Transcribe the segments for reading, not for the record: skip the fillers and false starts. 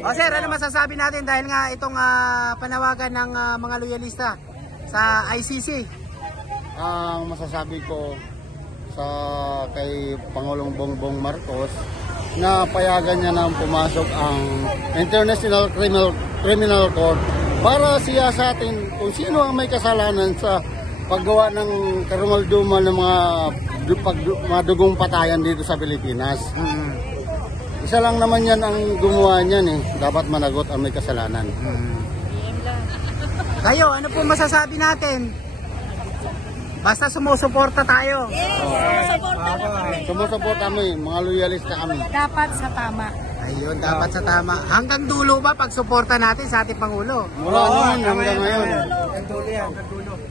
O sir, ano masasabi natin dahil nga itong panawagan ng mga loyalista sa ICC? Ang masasabi ko sa kay Pangulong Bongbong Marcos na payagan niya na pumasok ang International Criminal Court para siyasatin kung sino ang may kasalanan sa paggawa ng karumaldumal ng mga dugong patayan dito sa Pilipinas. Isa lang naman yan ang gumawa niyan eh. Dapat managot ang may kasalanan. Kayo, ano po masasabi natin? Basta sumusuporta tayo. Sumusuporta kami, mga loyalista kami. Dapat sa tama. Ayun, dapat sa tama. Hanggang dulo ba pagsuporta natin sa ating Pangulo? Mula noon hanggang ngayon.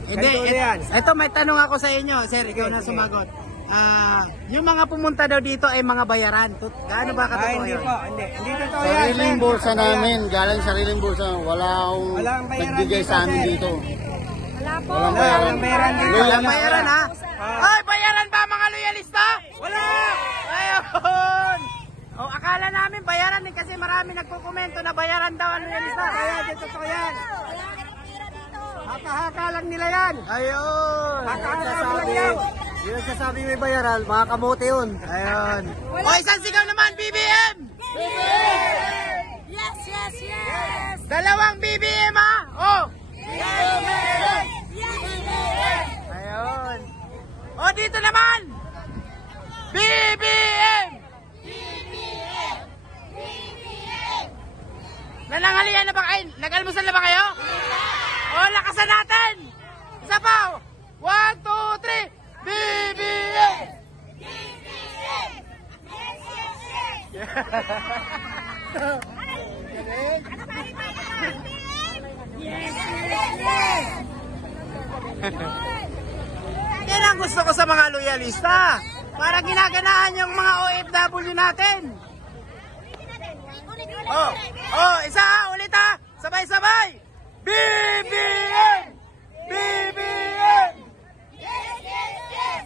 Hindi, ito may tanong ako sa inyo. Sir, ikaw na sumagot. Yung mga pumunta daw dito ay mga bayaran. Gaano ba katotoo yun? Hindi totoo yan. Sariling bulsa namin, galing sariling bulsa. Walang nagbigay sa amin dito. Wala po. Walang bayaran dito. Walang bayaran ha? Ay, bayaran ba mga loyalista? Wala! Ayun! O, akala namin bayaran din kasi marami nagkukomento na bayaran daw ang loyalista. Kaya di totoo yan. Haka-haka lang nila yan. Ayun! Haka-haka lang yan. Yung nagsasabi may bayaran, mga kamote yun. Ayun. O, isang sigaw naman, BBM! BBM! Yes, yes, yes! Dalawang BBM ha? Oh! BBM! BBM! Ayun. O, dito naman! BBM! BBM! BBM! Nananghalian na ba kayo? Nag-almusal na ba kayo? O, lakasan natin! Isa pa! 1, 2, 3! BBM! BBM! Yes, yes, yes! Yes, yes, yes! Yan ang gusto ko sa mga loyalista. Para ginaganahan yung mga OFW natin. Oh, isa ulit ha. Sabay-sabay. BBM! BBM! Yes, yes, yes!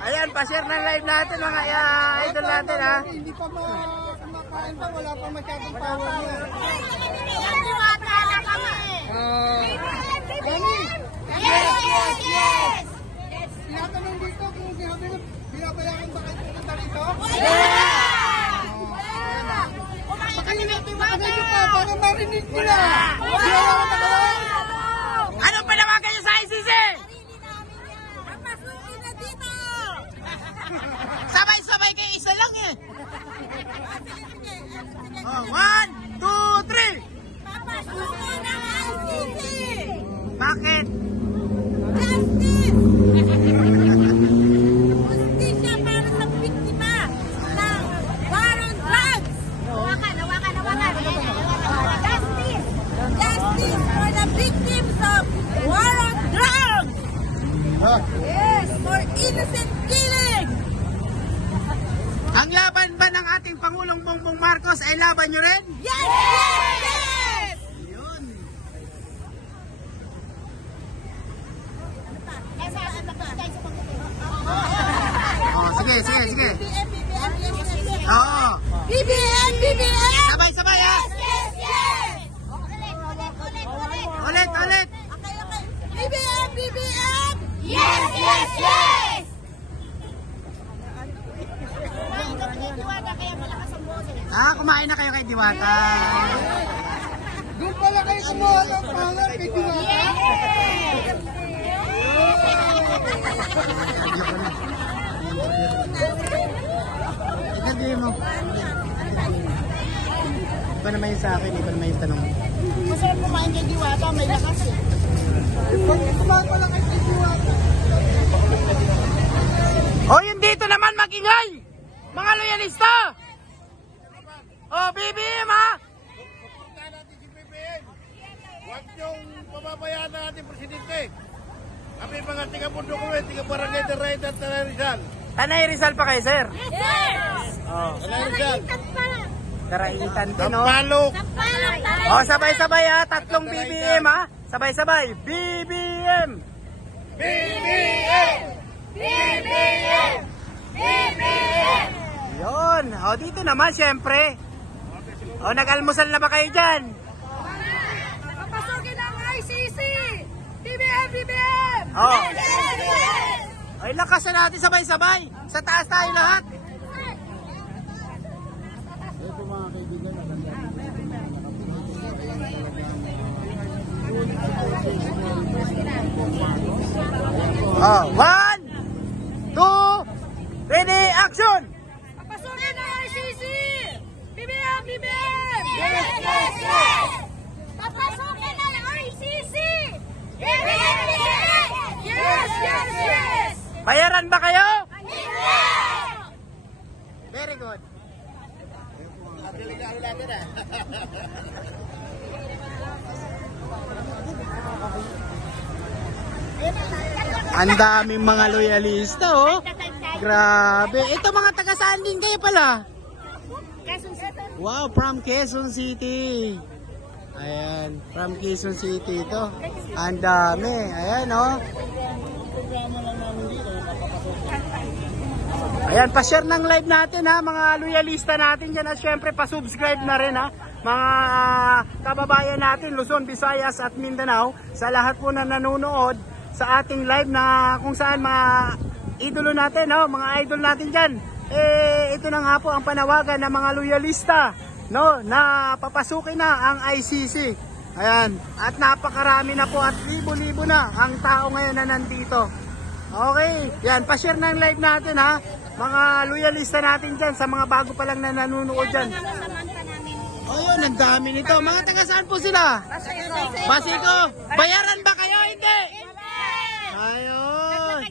Ayan, pa-share ng live natin mga idol natin ha. Hindi pa kumakain pa, wala pa masyadong power niya. Nagdiwata na kami! Yes, yes, yes! Tinatanong dito kung sinabi na binabayaran ba kayo pumunta rito? Pakalimutan nyo pa, para marinig nila! Binayaran ba kayo? Anong panawagan nyo sa ICC? Papasukin na dito! Sabay-sabay kayo, isa lang eh. Oh, 1, 2, 3. Papasukin na ICC! Bakit? Justice! Justisya para sa biktima ng war on drugs! Hawakan! Justice! Justice for the victims of war on drugs! Yes! For innocent killing! Ang laban ba ng ating Pangulong Bongbong Marcos ay laban nyo rin? Yes! Yes! Yes! Yun. Oh, sige. Oo. BBM! BBM! Sabay-sabay ha. Yes! Yes! Ulit. Okay. BBM! BBM! Yes! Yes! Yes! Kumain na kayo kay Diwata. Doon pala kayo kumuha ng pangalan kay Diwata. Sabihin mo. Iba naman yung sa akin, iba naman yung tanong. Masarap kumain kay Diwata, may lakas eh. Kumain pala kayo kay Diwata. Oh, yung dito naman magingay! Mga loyalista! Oh, BBM ha! Pupunta natin si BBM. Huwag niyong pababayaan ng ating presidente. Kami mga tiga-Mundo ko, tiga-Barangay de Reyes at Tanay Rizal. Tanay Rizal pa kayo, sir? Yes! Oh. Tanay Rizal. Karaitan din, no? Tampalok. Oh, sabay-sabay ha! Tatlong BBM ha! Sabay-sabay! BBM! BBM! BBM! BBM! Ayun. O, dito naman, syempre. O, nag-almusal na ba kayo dyan? Papasukin ang ICC! BBM! O. Ay, lakas na natin sabay-sabay. Sa taas tayo lahat. Ito mga kaibigan, Oh, 1, 2, ready, action! Papasukin ang ICC! BBM! Yes, yes, yes! Papasukin ang ICC! BBM! Yes, yes, yes! Bayaran ba kayo? Hindi! Very good. Ang daming mga loyalista, oh. Grabe. Ito mga taga saan din kayo pala? Wow, from Quezon City. Ayan, from Quezon City ito. Ang dami. Ayan, oh. Ayan, pa-share ng live natin ha, mga loyalista natin dyan. At syempre, pa-subscribe na rin ha, mga kababayan natin, Luzon, Visayas at Mindanao. Sa lahat po na nanonood sa ating live na kung saan mga idolo natin, no? Mga idol natin dyan. Ito na nga po ang panawagan ng mga loyalista, no? Na papasukin na ang ICC. Ayan, at napakarami na po at libo-libo na ang tao ngayon na nandito. Okay, yan, pa-share ng live natin ha, mga loyalista natin dyan, sa mga bago pa lang na nanonood dyan. O yun, ang dami nito. Mga taga saan po sila? Basiko. Bayaran ba kayo? Hindi. Ayun.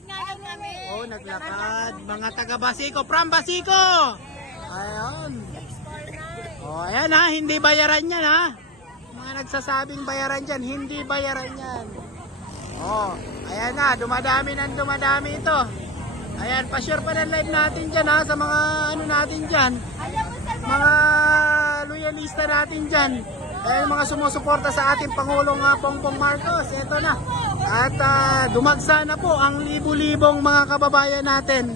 Oh, naglakad. Mga taga Basiko. From Basiko. Ayun. Oh, ayan ha, hindi bayaran yan ha. Mga nagsasabing bayaran dyan, hindi bayaran yan. Oh, ayan na, dumadami ito. Ayan, pa-share pa ng live natin dyan ha, sa mga ano natin dyan. Mga loyalista natin dyan. Ayan, mga sumusuporta sa ating Pangulong Bongbong Marcos. Ito na. At dumagsa na po ang libu-libong mga kababayan natin.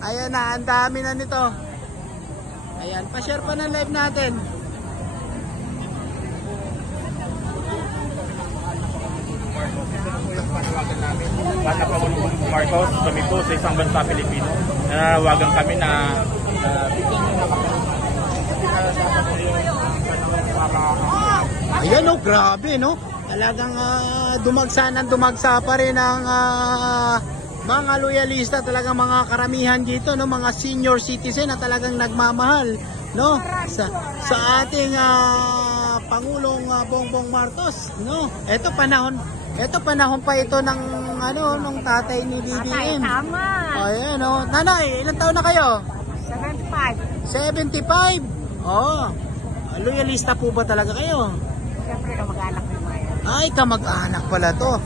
Ayan na, ang dami na nito. Ayan, pa-share pa ng live natin. Bata pa Pangulong Marcos, kami po sa isang bansa Pilipino. Nanawagan kami na Ayan oh, grabe no. Talagang dumagsa pa rin ang mga loyalista, talagang mga karamihan dito no, mga senior citizen na talagang nagmamahal no sa ating Pangulong Bongbong Marcos no. Ito panahon pa ito ng ano nung tatay ni BBM. Tama. Ayan oh. Nanay, ilang taon na kayo? 75. 75. Oh. Loyalista po ba talaga kayo? Siyempre, kamag-anak mo yan. Ay, kamag-anak pala to.